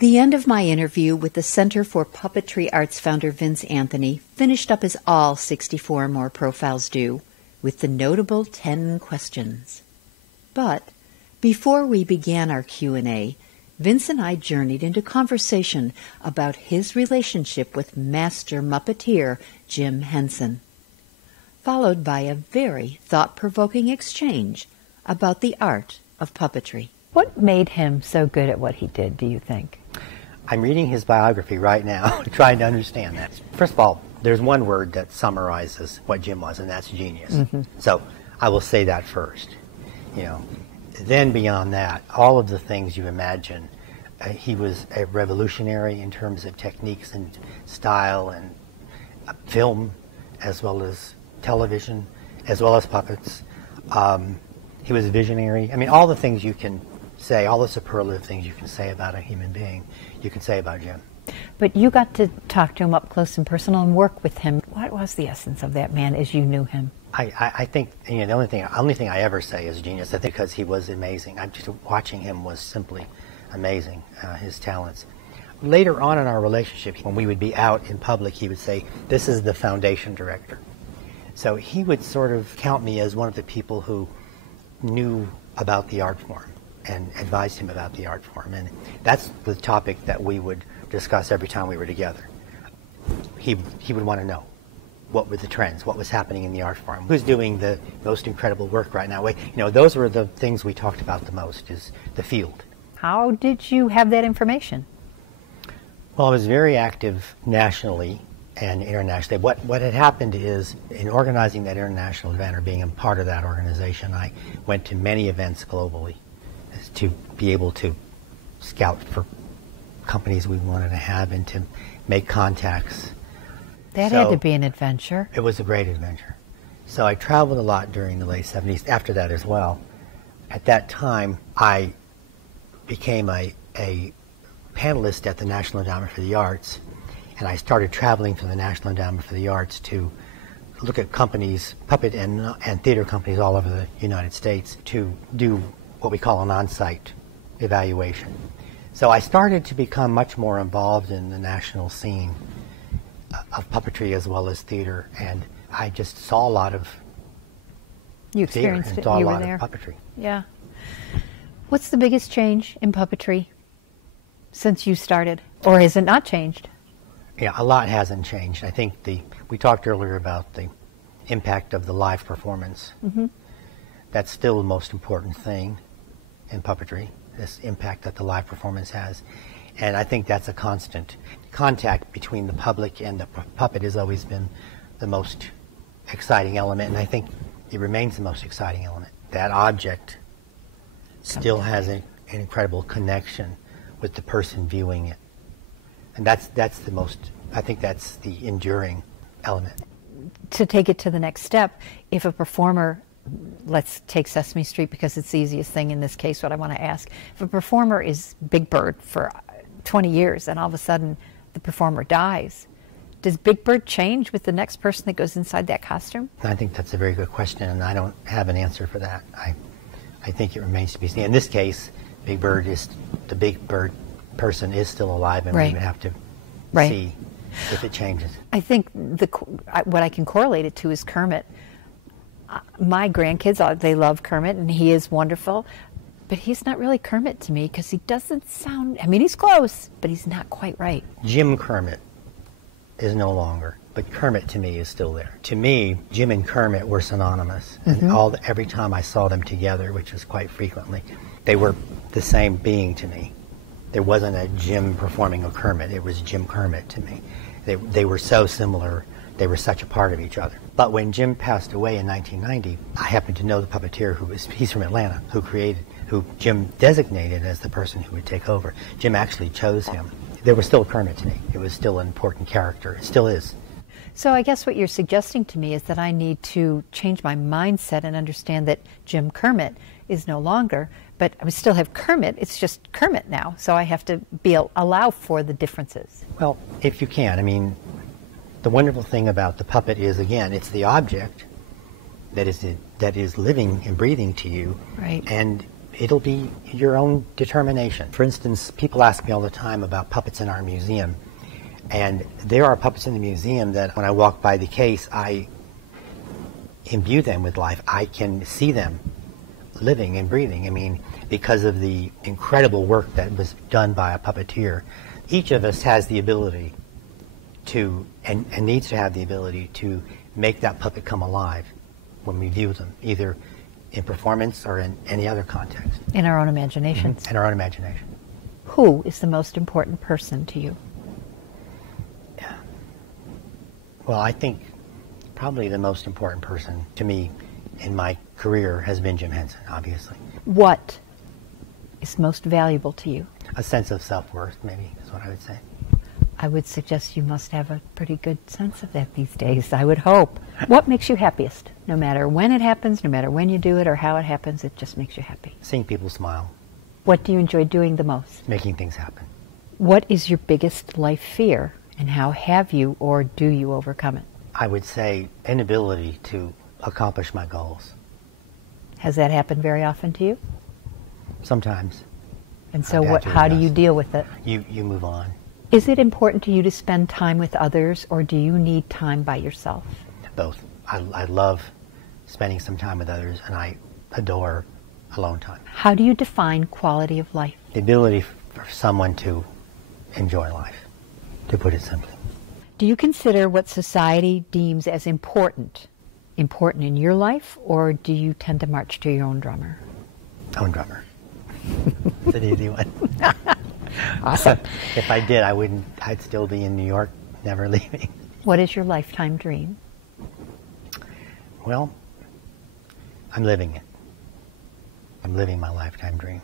The end of my interview with the Center for Puppetry Arts founder Vince Anthony finished up as all 64 more profiles do, with the notable 10 questions. But before we began our Q&A, Vince and I journeyed into conversation about his relationship with master Muppeteer Jim Henson, followed by a very thought-provoking exchange about the art of puppetry. What made him so good at what he did, do you think? I'm reading his biography right now, trying to understand that. First of all, there's one word that summarizes what Jim was, and that's genius. So I will say that first. You know, then beyond that, all of the things you imagine, he was a revolutionary in terms of techniques and style and film, as well as television, as well as puppets. He was a visionary. I mean, all the things you can say, all the superlative things you can say about a human being, you can say about Jim. But you got to talk to him up close and personal and work with him. What was the essence of that man as you knew him? I think, you know, the only thing I ever say is genius. I think because he was amazing. I'm just watching him was simply amazing, his talents. Later on in our relationship, when we would be out in public, he would say, "This is the foundation director." So he would sort of count me as one of the people who knew about the art form and advised him about the art form. And that's the topic that we would discuss every time we were together. He would want to know what were the trends, what was happening in the art form, who's doing the most incredible work right now. You know, those were the things we talked about the most, is the field. How did you have that information? Well, I was very active nationally and internationally. What had happened is, in organizing that international event, or being a part of that organization, I went to many events globally to be able to scout for companies we wanted to have and to make contacts. That had to be an adventure. It was a great adventure. So I traveled a lot during the late 70s, after that as well. At that time, I became a panelist at the National Endowment for the Arts, and I started traveling from the National Endowment for the Arts to look at companies, puppet and theater companies all over the United States, to do what we call an on-site evaluation. So I started to become much more involved in the national scene of puppetry as well as theater, and I just saw a lot of you experienced theater and saw it. You a lot were there. of puppetry. Yeah. What's the biggest change in puppetry since you started, or has it not changed? Yeah, a lot hasn't changed. I think we talked earlier about the impact of the live performance. That's still the most important thing in puppetry, this impact that the live performance has. And I think that's a constant. Contact between the public and the puppet has always been the most exciting element, and I think it remains the most exciting element. That object still has an incredible connection with the person viewing it. And that's the most, I think that's the enduring element. To take it to the next step, if a performer, let's take Sesame Street because it's the easiest thing in this case, what I want to ask. If a performer is Big Bird for 20 years and all of a sudden the performer dies, does Big Bird change with the next person that goes inside that costume? I think that's a very good question, and I don't have an answer for that. I think it remains to be seen. In this case, the Big Bird person is still alive, and we would have to see if it changes. I think what I can correlate it to is Kermit. My grandkids, they love Kermit, and he is wonderful, but he's not really Kermit to me because he doesn't sound, I mean, he's close, but he's not quite right. Jim Kermit is no longer, but Kermit to me is still there. To me, Jim and Kermit were synonymous, and every time I saw them together, which was quite frequently, they were the same being to me. There wasn't a Jim performing a Kermit, it was Jim Kermit to me. They were so similar, they were such a part of each other. But when Jim passed away in 1990, I happened to know the puppeteer he's from Atlanta, who Jim designated as the person who would take over. Jim actually chose him. There was still Kermit to me. It was still an important character. It still is. So I guess what you're suggesting to me is that I need to change my mindset and understand that Jim Kermit is no longer, but I still have Kermit. It's just Kermit now. So I have to allow for the differences. Well, if you can. I mean, the wonderful thing about the puppet is, again, it's the object that is living and breathing to you. Right. And it'll be your own determination. For instance, people ask me all the time about puppets in our museum, and there are puppets in the museum that when I walk by the case, I imbue them with life. I can see them living and breathing. I mean, because of the incredible work that was done by a puppeteer, each of us has the ability to, and needs to have the ability to make that puppet come alive when we view them, either in performance or in any other context. In our own imaginations. In our own imagination. Who is the most important person to you? Well, I think probably the most important person to me in my career has been Jim Henson, obviously. What is most valuable to you? A sense of self-worth, maybe, is what I would say. I would suggest you must have a pretty good sense of that these days, I would hope. What makes you happiest? No matter when it happens, no matter when you do it or how it happens, it just makes you happy. Seeing people smile. What do you enjoy doing the most? Making things happen. What is your biggest life fear, and how have you or do you overcome it? I would say inability to accomplish my goals. Has that happened very often to you? Sometimes. And so how do you deal with it? You move on. Is it important to you to spend time with others, or do you need time by yourself? Both. I love spending some time with others, and I adore alone time. How do you define quality of life? The ability for someone to enjoy life, to put it simply. Do you consider what society deems as important in your life, or do you tend to march to your own drummer? Own drummer. It's an easy one. Awesome. If I did, I'd still be in New York, never leaving. What is your lifetime dream? Well, I'm living it. I'm living my lifetime dream.